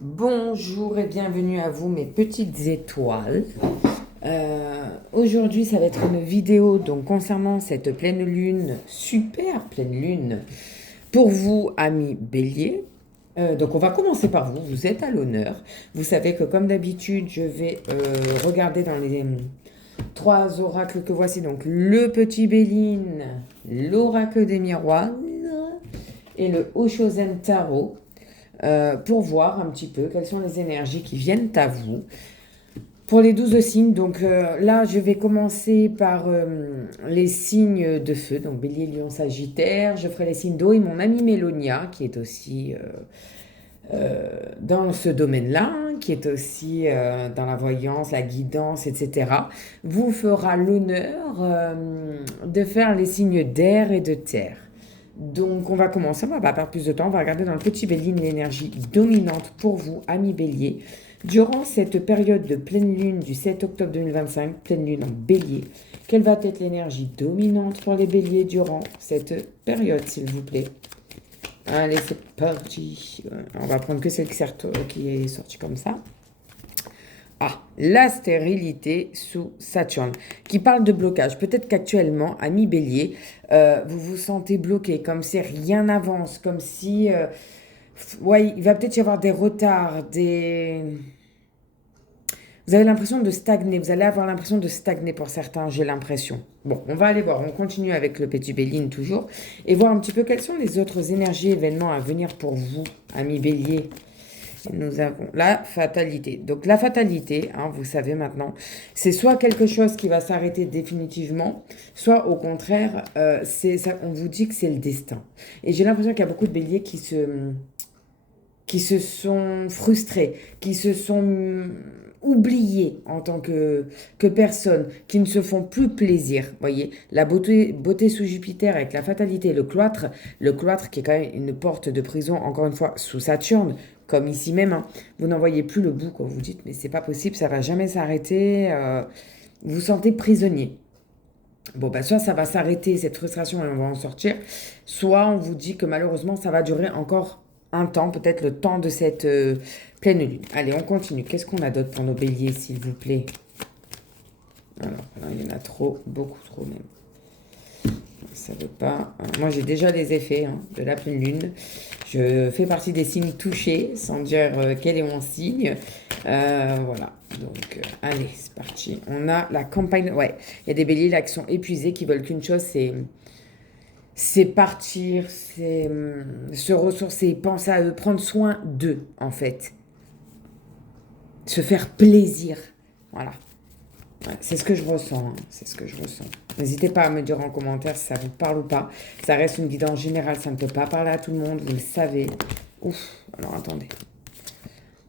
Bonjour et bienvenue à vous mes petites étoiles. Aujourd'hui ça va être une vidéo donc concernant cette pleine lune, super pleine lune, pour vous amis bélier. Donc on va commencer par vous, vous êtes à l'honneur. Vous savez que comme d'habitude je vais regarder dans les trois oracles que voici, donc le petit Béline, l'oracle des miroirs et le Oshozen Tarot. Pour voir un petit peu quelles sont les énergies qui viennent à vous. Pour les 12 signes, donc là, je vais commencer par les signes de feu, donc Bélier, Lion, Sagittaire. Je ferai les signes d'eau et mon amie Mélonia, qui est aussi dans ce domaine-là, hein, qui est aussi dans la voyance, la guidance, etc., vous fera l'honneur de faire les signes d'air et de terre. Donc, on va commencer, on va pas perdre plus de temps, on va regarder dans le petit Béline l'énergie dominante pour vous, amis bélier. Durant cette période de pleine lune du 7 octobre 2025, pleine lune en bélier, quelle va être l'énergie dominante pour les béliers durant cette période, s'il vous plaît? Allez, c'est parti. On va prendre que celle qui est sortie comme ça. Ah, la stérilité sous Saturne, qui parle de blocage. Peut-être qu'actuellement, ami Bélier, vous vous sentez bloqué, comme si rien n'avance, comme si... ouais, il va peut-être y avoir des retards, des... Vous avez l'impression de stagner, vous allez avoir l'impression de stagner pour certains, j'ai l'impression. Bon, on va aller voir, on continue avec le petit Béline toujours, et voir un petit peu quelles sont les autres énergies, événements à venir pour vous, ami Bélier. Nous avons la fatalité. Donc la fatalité, hein, vous savez maintenant, c'est soit quelque chose qui va s'arrêter définitivement, soit au contraire, on vous dit que c'est le destin. Et j'ai l'impression qu'il y a beaucoup de béliers qui se sont frustrés, qui se sont oubliés en tant que personnes, qui ne se font plus plaisir. Voyez, la beauté sous Jupiter avec la fatalité, le cloître qui est quand même une porte de prison, encore une fois, sous Saturne, comme ici même, hein. Vous n'en voyez plus le bout quand vous dites, mais c'est pas possible, ça va jamais s'arrêter. Vous vous sentez prisonnier. Bon, bah, soit ça va s'arrêter, cette frustration, et on va en sortir, soit on vous dit que malheureusement, ça va durer encore un temps, peut-être le temps de cette pleine lune. Allez, on continue. Qu'est-ce qu'on a d'autre pour nos béliers, s'il vous plaît? Alors, là, il y en a trop, beaucoup trop même. Ça veut pas. Moi, j'ai déjà les effets hein, de la pleine lune. Je fais partie des signes touchés, sans dire quel est mon signe. Voilà. Donc, allez, c'est parti. On a la campagne. Ouais, il y a des béliers là qui sont épuisés, qui veulent qu'une chose, c'est partir, c'est se ressourcer, penser à eux, prendre soin d'eux, en fait. Se faire plaisir. Voilà. Ouais, c'est ce que je ressens, hein. C'est ce que je ressens. N'hésitez pas à me dire en commentaire si ça vous parle ou pas. Ça reste une guidance générale, ça ne peut pas parler à tout le monde, vous le savez. Ouf, alors attendez.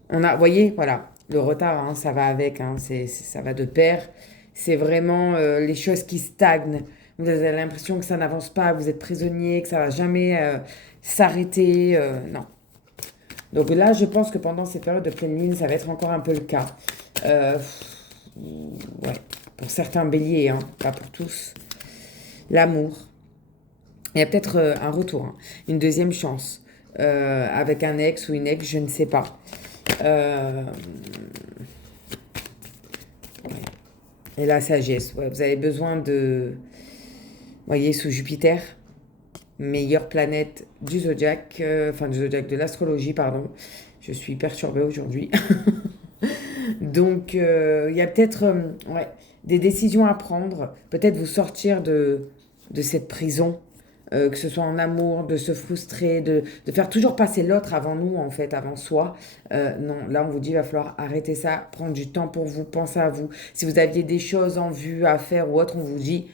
Vous voyez, voilà, le retard, hein, ça va avec, hein, ça va de pair. C'est vraiment les choses qui stagnent. Vous avez l'impression que ça n'avance pas, vous êtes prisonnier, que ça va jamais s'arrêter. Non. Donc là, je pense que pendant cette période de pleine lune, ça va être encore un peu le cas. Euh, ouais, pour certains béliers, hein, pas pour tous. L'amour. Il y a peut-être un retour, hein, une deuxième chance. Avec un ex ou une ex, je ne sais pas. Euh, et la sagesse, ouais, vous avez besoin de... Vous voyez, sous Jupiter, meilleure planète du zodiaque, enfin du zodiaque de l'astrologie, pardon. Je suis perturbée aujourd'hui. Donc, il y a peut-être ouais, des décisions à prendre, peut-être vous sortir de cette prison, que ce soit en amour, de se frustrer, de faire toujours passer l'autre avant nous, en fait, avant soi. Non, là, on vous dit, il va falloir arrêter ça, prendre du temps pour vous, penser à vous. Si vous aviez des choses en vue à faire ou autre, on vous dit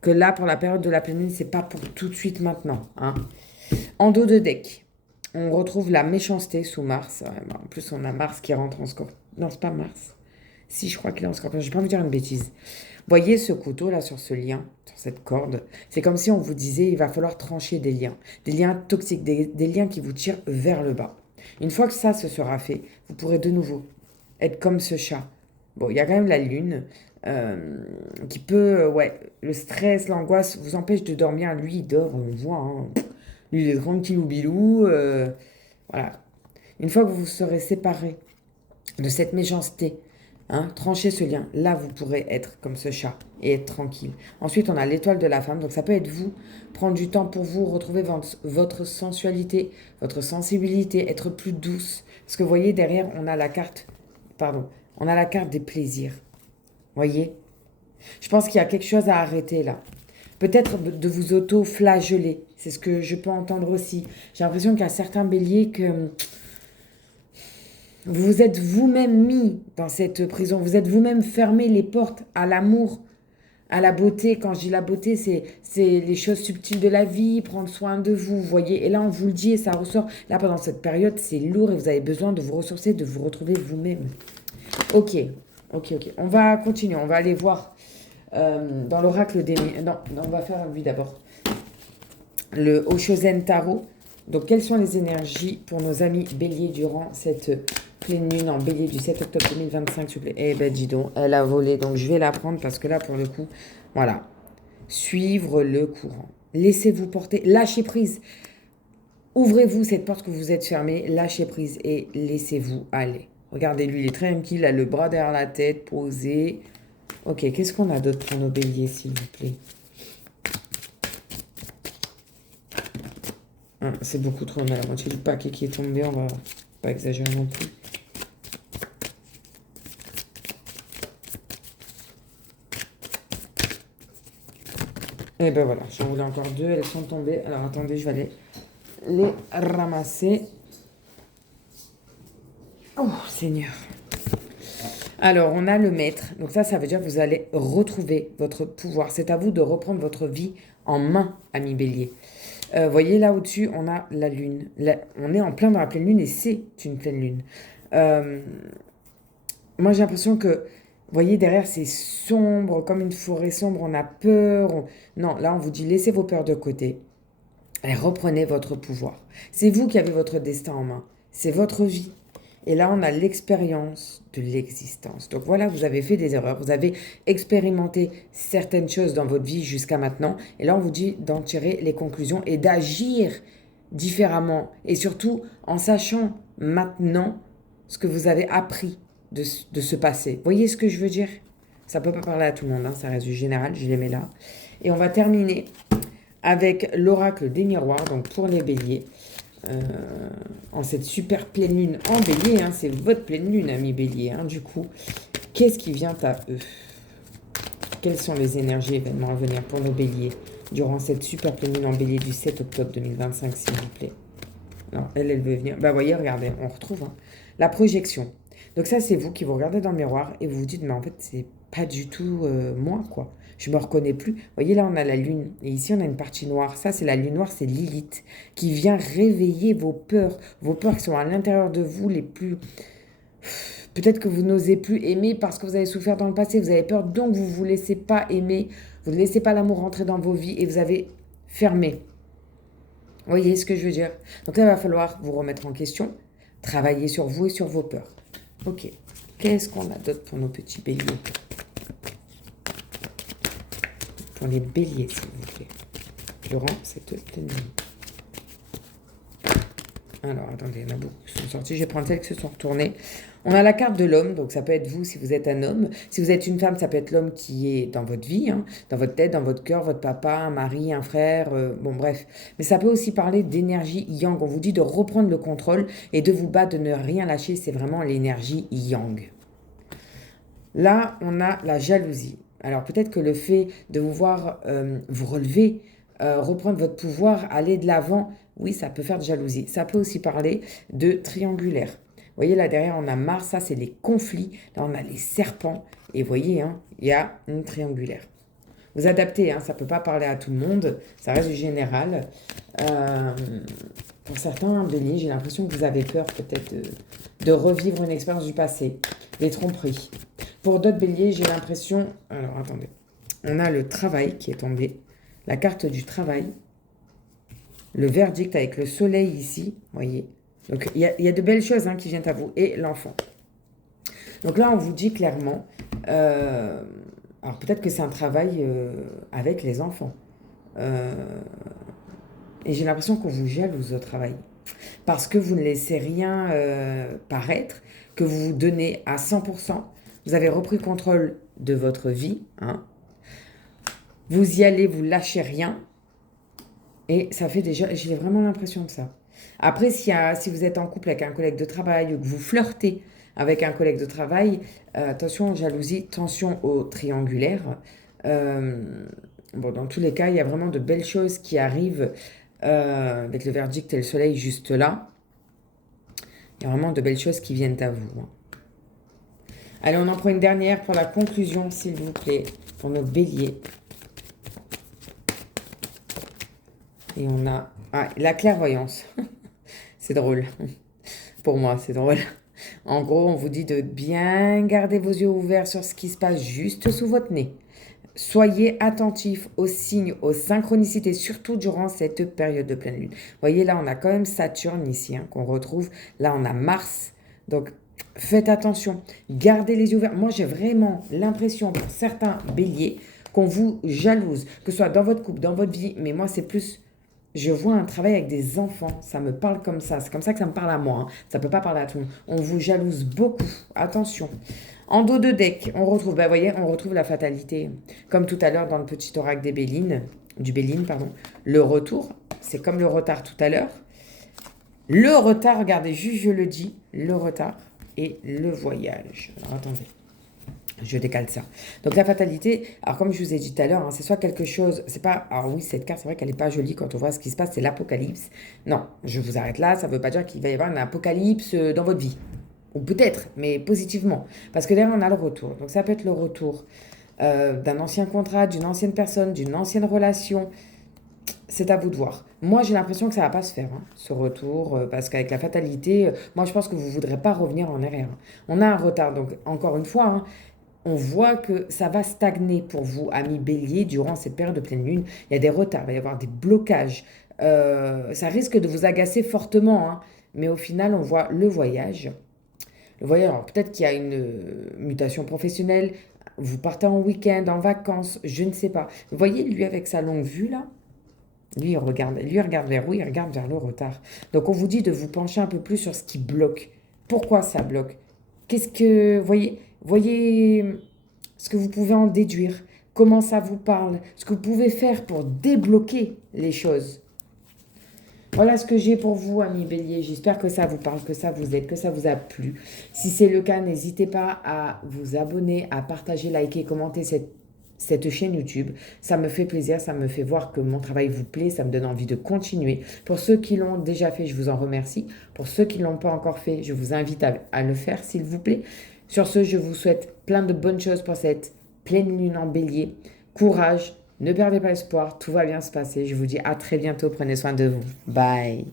que là, pour la période de la pleine lune, c'est pas pour tout de suite maintenant, hein. En dos de deck, on retrouve la méchanceté sous Mars. Ouais, bah, en plus, on a Mars qui rentre en scorpion. Non, c'est pas Mars. Si, je crois qu'il est en scorpion. J'ai pas envie de dire une bêtise. Voyez ce couteau là sur ce lien, sur cette corde. C'est comme si on vous disait il va falloir trancher des liens toxiques, des liens qui vous tirent vers le bas. Une fois que ça se sera fait, vous pourrez de nouveau être comme ce chat. Bon, il y a quand même la lune qui peut, ouais, le stress, l'angoisse vous empêche de dormir. Lui, il dort, on le voit, hein. Lui, il est tranquille ou bilou. Voilà. Une fois que vous serez séparés de cette méchanceté, hein, tranchez ce lien. Là, vous pourrez être comme ce chat et être tranquille. Ensuite, on a l'étoile de la femme. Donc, ça peut être vous, prendre du temps pour vous, retrouver votre sensualité, votre sensibilité, être plus douce. Parce que vous voyez, derrière, on a la carte, pardon, on a la carte des plaisirs. Voyez? Je pense qu'il y a quelque chose à arrêter là. Peut-être de vous auto-flageller. C'est ce que je peux entendre aussi. J'ai l'impression qu'il y a certains béliers que vous vous êtes vous-même mis dans cette prison. Vous êtes vous-même fermé les portes à l'amour, à la beauté. Quand je dis la beauté, c'est les choses subtiles de la vie, prendre soin de vous, vous voyez. Et là, on vous le dit et ça ressort. Là, pendant cette période, c'est lourd et vous avez besoin de vous ressourcer, de vous retrouver vous-même. Ok, ok, ok. On va continuer. On va aller voir dans l'oracle des... Non, non, on va faire lui d'abord. Le Oshozen Tarot. Donc, quelles sont les énergies pour nos amis béliers durant cette pleine lune en bélier du 7 octobre 2025, s'il vous plaît? Eh ben, dis donc, elle a volé. Donc, je vais la prendre parce que là, pour le coup, voilà. Suivre le courant. Laissez-vous porter. Lâchez prise. Ouvrez-vous cette porte que vous êtes fermée. Lâchez prise et laissez-vous aller. Regardez, lui, il est tranquille. Il a le bras derrière la tête, posé. Ok, qu'est-ce qu'on a d'autre pour nos béliers, s'il vous plaît? C'est beaucoup trop, on a la moitié du paquet qui est tombé, on va pas exagérer non plus. Et ben voilà, j'en voulais encore deux, elles sont tombées. Alors attendez, je vais aller les ramasser. Oh Seigneur. Alors on a le maître, donc ça veut dire que vous allez retrouver votre pouvoir. C'est à vous de reprendre votre vie en main, ami bélier. Voyez là au-dessus, on a la lune. On est en plein dans la pleine lune et c'est une pleine lune. Moi j'ai l'impression que, voyez derrière c'est sombre, comme une forêt sombre, on a peur. Non, là on vous dit laissez vos peurs de côté et reprenez votre pouvoir. C'est vous qui avez votre destin en main, c'est votre vie. Et là on a l'expérience de l'existence. Donc voilà, vous avez fait des erreurs, vous avez expérimenté certaines choses dans votre vie jusqu'à maintenant. Et là on vous dit d'en tirer les conclusions et d'agir différemment. Et surtout en sachant maintenant ce que vous avez appris de ce passé. Vous voyez ce que je veux dire? Ça peut pas parler à tout le monde, hein, ça reste du général, je les mets là. Et on va terminer avec l'oracle des miroirs, donc pour les béliers. En cette super pleine lune en bélier, hein, c'est votre pleine lune, ami bélier, hein, du coup. Qu'est-ce qui vient à eux? Quelles sont les énergies événements à venir pour nos béliers durant cette super pleine lune en bélier du 7 octobre 2025, s'il vous plaît? Non, elle veut venir. Bah, voyez, regardez, on retrouve hein, la projection. Donc ça, c'est vous qui vous regardez dans le miroir et vous vous dites, mais en fait, c'est pas du tout moi, quoi. Je me reconnais plus. Vous voyez, là, on a la lune. Et ici, on a une partie noire. Ça, c'est la lune noire, c'est Lilith, qui vient réveiller vos peurs qui sont à l'intérieur de vous, les plus... Peut-être que vous n'osez plus aimer parce que vous avez souffert dans le passé, vous avez peur, donc vous ne vous laissez pas aimer, vous ne laissez pas l'amour rentrer dans vos vies et vous avez fermé. Vous voyez ce que je veux dire? Donc là, il va falloir vous remettre en question, travailler sur vous et sur vos peurs. Ok. Qu'est-ce qu'on a d'autre pour nos petits béliers? Pour les béliers, s'il vous plaît. Durant cette pleine lune. Alors, attendez, il y en a beaucoup qui sont sortis. Je vais prendre celles qui se sont retournées. On a la carte de l'homme, donc ça peut être vous si vous êtes un homme. Si vous êtes une femme, ça peut être l'homme qui est dans votre vie, hein, dans votre tête, dans votre cœur, votre papa, un mari, un frère, bon bref. Mais ça peut aussi parler d'énergie yang. On vous dit de reprendre le contrôle et de vous battre, de ne rien lâcher. C'est vraiment l'énergie yang. Là, on a la jalousie. Alors peut-être que le fait de vous voir vous relever, reprendre votre pouvoir, aller de l'avant, oui, ça peut faire de jalousie. Ça peut aussi parler de triangulaire. Vous voyez, là derrière, on a Mars, ça c'est les conflits. Là, on a les serpents. Et vous voyez, hein, il y a une triangulaire. Vous adaptez, hein, ça ne peut pas parler à tout le monde. Ça reste du général. Pour certains béliers, j'ai l'impression que vous avez peur peut-être de revivre une expérience du passé, des tromperies. Pour d'autres béliers, j'ai l'impression... Alors, attendez. On a le travail qui est tombé. La carte du travail. Le verdict avec le soleil ici. Vous voyez. Donc, il y a de belles choses hein, qui viennent à vous. Et l'enfant. Donc là, on vous dit clairement... alors, peut-être que c'est un travail avec les enfants. Et j'ai l'impression qu'on vous jalouse au travail. parce que vous ne laissez rien paraître, que vous vous donnez à 100%. Vous avez repris le contrôle de votre vie. Hein. Vous y allez, vous lâchez rien. Et ça fait déjà, j'ai vraiment l'impression de ça. Après, si vous êtes en couple avec un collègue de travail ou que vous flirtez avec un collègue de travail, attention aux jalousies, attention au triangulaire. Bon, dans tous les cas, il y a vraiment de belles choses qui arrivent avec le verdict et le soleil juste là. Il y a vraiment de belles choses qui viennent à vous. Hein. Allez, on en prend une dernière pour la conclusion, s'il vous plaît, pour nos béliers. Et on a la clairvoyance. C'est drôle. Pour moi, c'est drôle. En gros, on vous dit de bien garder vos yeux ouverts sur ce qui se passe juste sous votre nez. Soyez attentifs aux signes, aux synchronicités, surtout durant cette période de pleine lune. Vous voyez, là, on a quand même Saturne ici, hein, qu'on retrouve. Là, on a Mars. Donc, faites attention. Gardez les yeux ouverts. Moi, j'ai vraiment l'impression, pour certains béliers, qu'on vous jalouse. Que ce soit dans votre couple, dans votre vie. Mais moi, c'est plus... Je vois un travail avec des enfants, ça me parle comme ça. C'est comme ça que ça me parle à moi. Hein. Ça ne peut pas parler à tout le monde. On vous jalouse beaucoup. Attention. En dos de deck, on retrouve, voyez, on retrouve la fatalité. Comme tout à l'heure dans le petit oracle des Bélines, du Béline, pardon. Le retour, c'est comme le retard tout à l'heure. Le retard, regardez, juste je le dis, le retard et le voyage. Alors attendez. Je décale ça. Donc la fatalité, alors comme je vous ai dit tout à l'heure, hein, c'est soit quelque chose, c'est pas, alors oui, cette carte, c'est vrai qu'elle n'est pas jolie quand on voit ce qui se passe, c'est l'apocalypse. Non, je vous arrête là, ça ne veut pas dire qu'il va y avoir un apocalypse dans votre vie. Ou peut-être, mais positivement. Parce que derrière, on a le retour. Donc ça peut être le retour d'un ancien contrat, d'une ancienne personne, d'une ancienne relation. C'est à vous de voir. Moi, j'ai l'impression que ça ne va pas se faire, hein, ce retour, parce qu'avec la fatalité, moi, je pense que vous ne voudrez pas revenir en arrière. Hein. On a un retard, donc encore une fois, hein, on voit que ça va stagner pour vous, amis béliers, durant cette période de pleine lune. Il y a des retards, il va y avoir des blocages. Ça risque de vous agacer fortement, hein, mais au final, on voit le voyage. Le voyage, alors peut-être qu'il y a une mutation professionnelle, vous partez en week-end, en vacances, je ne sais pas. Vous voyez, lui, avec sa longue vue, là, lui, il regarde vers où? Il regarde vers le retard. Donc, on vous dit de vous pencher un peu plus sur ce qui bloque. Pourquoi ça bloque? Qu'est-ce que... Voyez ce que vous pouvez en déduire. Comment ça vous parle. Ce que vous pouvez faire pour débloquer les choses. Voilà ce que j'ai pour vous, amis béliers. J'espère que ça vous parle, que ça vous aide, que ça vous a plu. Si c'est le cas, n'hésitez pas à vous abonner, à partager, liker, commenter cette chaîne YouTube. Ça me fait plaisir, ça me fait voir que mon travail vous plaît, ça me donne envie de continuer. Pour ceux qui l'ont déjà fait, je vous en remercie. Pour ceux qui ne l'ont pas encore fait, je vous invite à le faire, s'il vous plaît. Sur ce, je vous souhaite plein de bonnes choses pour cette pleine lune en bélier. Courage, ne perdez pas espoir, tout va bien se passer. Je vous dis à très bientôt, prenez soin de vous. Bye.